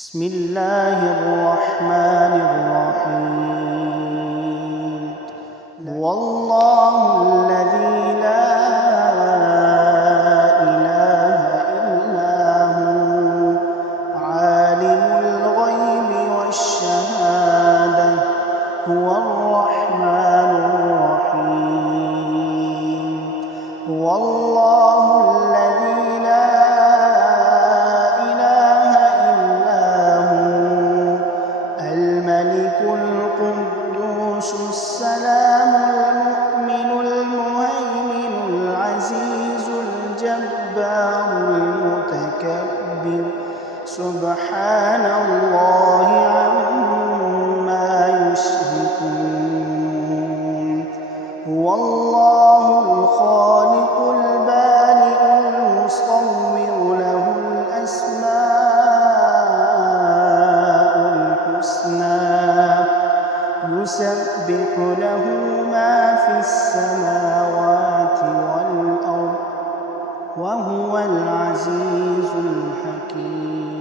بسم الله الرحمن الرحيم. هو الله الذي لا إله إلا هو عالم الغيب والشهادة هو الرحمن الرحيم. هو الله الذي لا الملك القدوس السلام المؤمن المهيمن العزيز الجبار المتكبر سبحان الله عما يشركون. هو الله الخالق البارئ المصور له الأسماء الحسنى يسبح له ما في السماوات والأرض وهو العزيز الحكيم.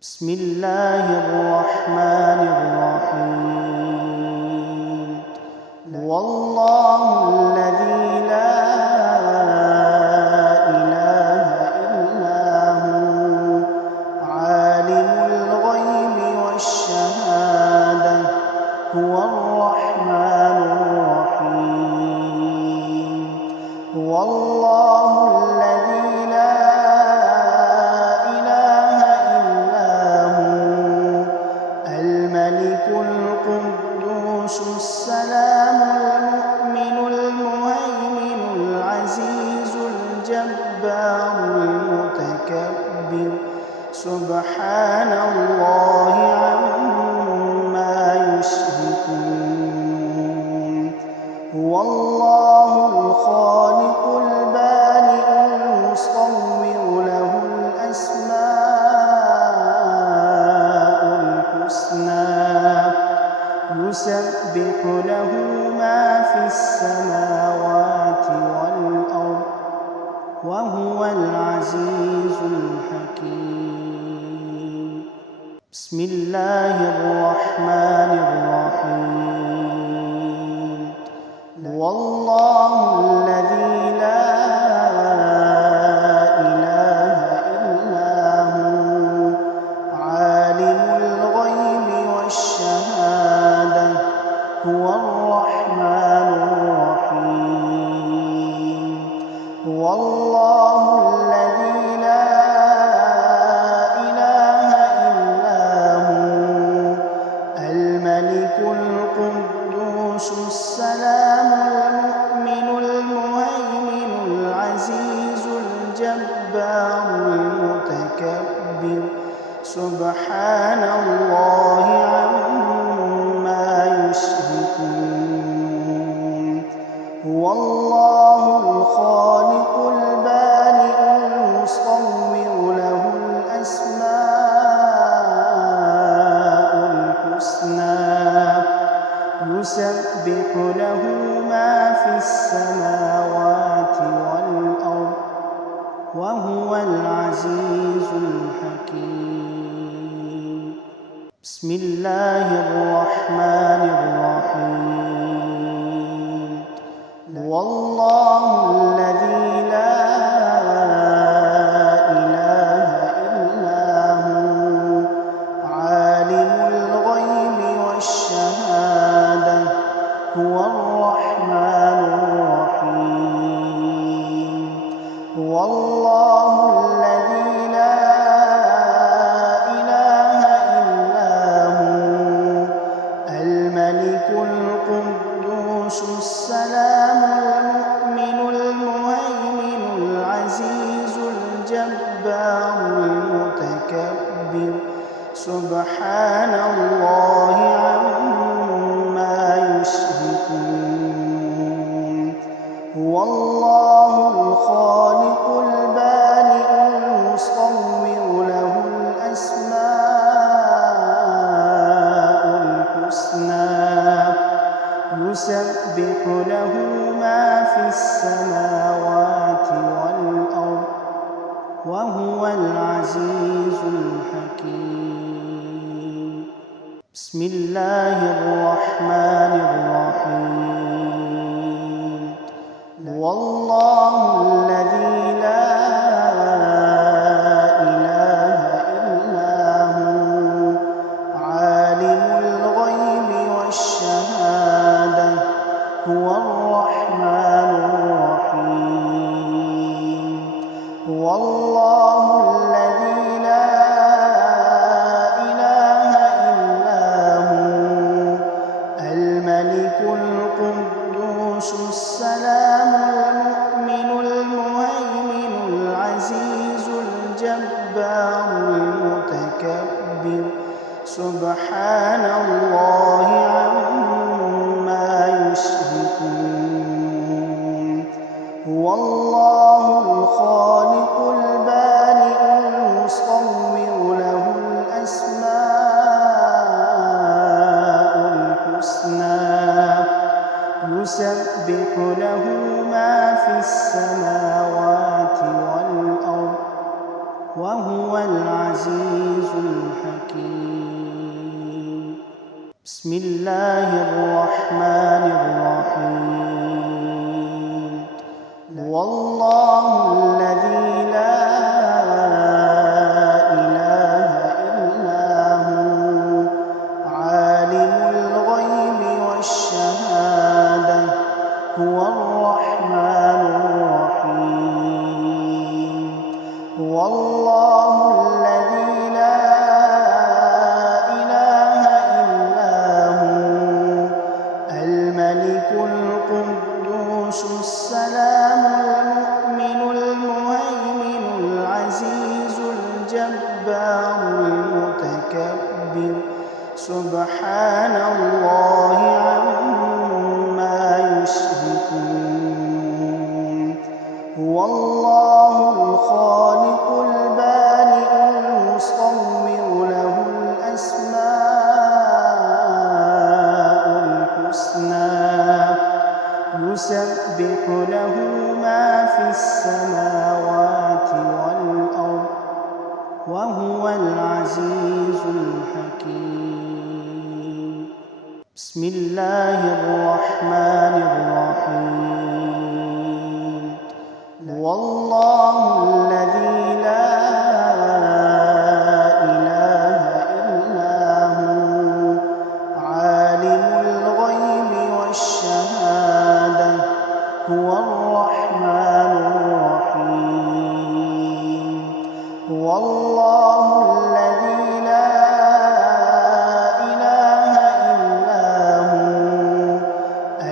بسم الله الرحمن الرحيم. هو الله الذي لا إله إلا هو عالم الغيب والشهادة هو الرحمن الرحيم. هو الله الذي لا إله إلا هو الملك القدوس السلام المؤمن المهيمن العزيز الجبار المتكبر سبحان الله عما يشركون. هو الله الخالق البارئ المصور له الأسماء الحسنى يسبح له ما في السماوات والأرض وهو العزيز الحكيم. بسم الله الرحمن الرحيم. هو الله الذي لا إله إلا هو عالم الغيب والشهادة هو الرحمن الرحيم. هو الله الذي لا إله إلا هو الملك القدوس السلام المؤمن المهيمن العزيز الجبار المتكبر سبحان الله عما يشركون. هو الله الخالق البارئ المصور له الأسماء الحسنى يسبح له ما في السماوات والأرض وهو العزيز الحكيم. بسم الله الرحمن الرحيم. هو الله الذي لا إله إلا هو عالم الغيب والشهادة هو الرحمن الرحيم. هو الله الذي لا إله إلا هو الملك القدوس السلام المؤمن المهيمن العزيز الجبار المتكبر سبحان الله عما يشركون. هو الله الخالق البارئ المصور له الأسماء الحسنى يسبح له ما في السماوات والأرض وهو العزيز الحكيم. بسم الله الرحمن الرحيم هو الله الذي لا إله إلا هو عالم الغيب والشهادة هو الرحمن الرحيم هو الله الذي لا إله إلا هو الملك القدوس السلام المؤمن المهيمن العزيز الجبار المتكبر سبحان الله عما يشركون هو الله الخالق البارئ المصور له الأسماء الحسنى يسبح له ما في السماوات والأرض وهو العزيز الحكيم بسم الله الرحمن الرحيم هو الله الذي لا إله إلا هو عالم الغيب والشهادة هو الرحمن الرحيم هو الله الذي لا إله إلا هو الملك القدوس السلام المؤمن المهيمن العزيز الجبار المتكبر سبحان الله عما يشركون هو الله الخالق البارئ المصور له الأسماء الحسنى يسبح له ما في السماوات والأرض وهو العزيز الحكيم بسم الله الرحمن الرحيم هو الله الذي لا إله إلا هو عالم الغيب والشهادة هو الرحمن الرحيم هو الله الذي لا إله إلا هو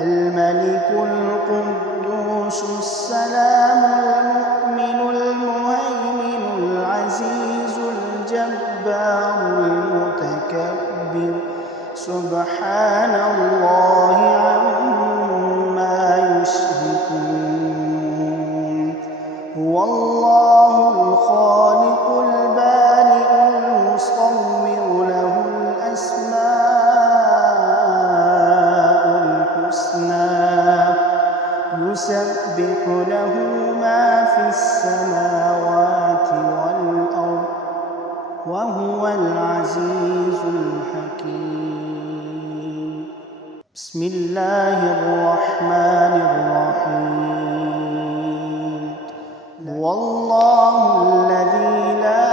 الملك القدوس السلام المؤمن المهيمن العزيز الجبار المتكبر سبحان الله عما يشركون هو الله الخالق البارئ المصور له الأسماء الحسنى يسبح له ما في السماوات والأرض وهو العزيز الحكيم بسم الله الرحمن الرحيم هو الله الذي لا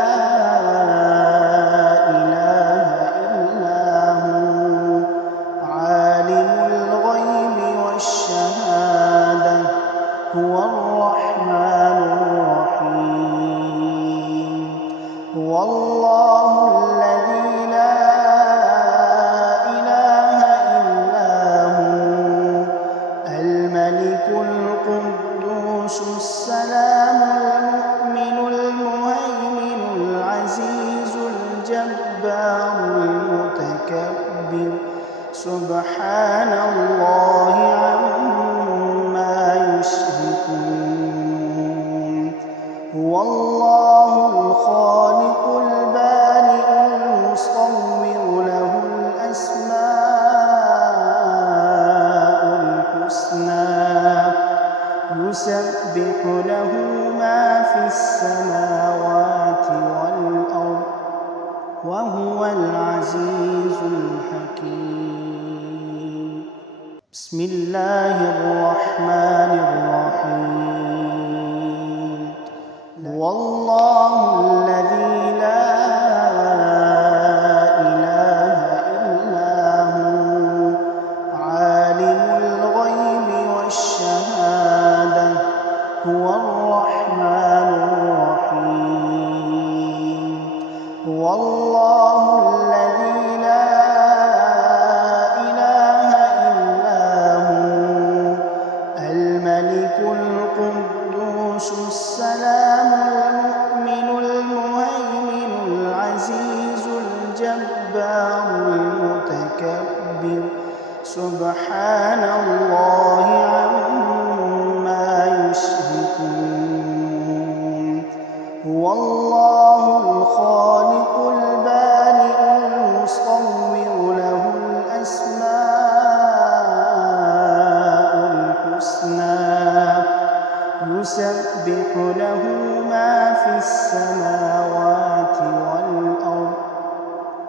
إله إلا هو عالم الغيب والشهادة هو الرحمن الرحيم هو الله الذي لا إله إلا هو الملك القدوس السلام المؤمن المهيمن العزيز الجبار المتكبر سبحان الله عما يشركون هو الله الخالق البارئ المصور له الأسماء الحسنى يسبح له ما في السماوات والأرض وهو العزيز الحكيم. بسم الله الرحمن الرحيم. هو الله الذي لا إله إلا هو عالم الغيب والشهادة هو الرحمن الرحيم. هو الله الذي لا إله إلا هو الملك القدوس السلام المؤمن المهيمن العزيز الجبار المتكبر سبحان الله عما يشركون. هو الله الخالق البارئ المصور له الأسماء الحسنى يسبح له ما في السماوات والأرض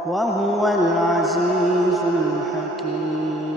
وهو العزيز الحكيم.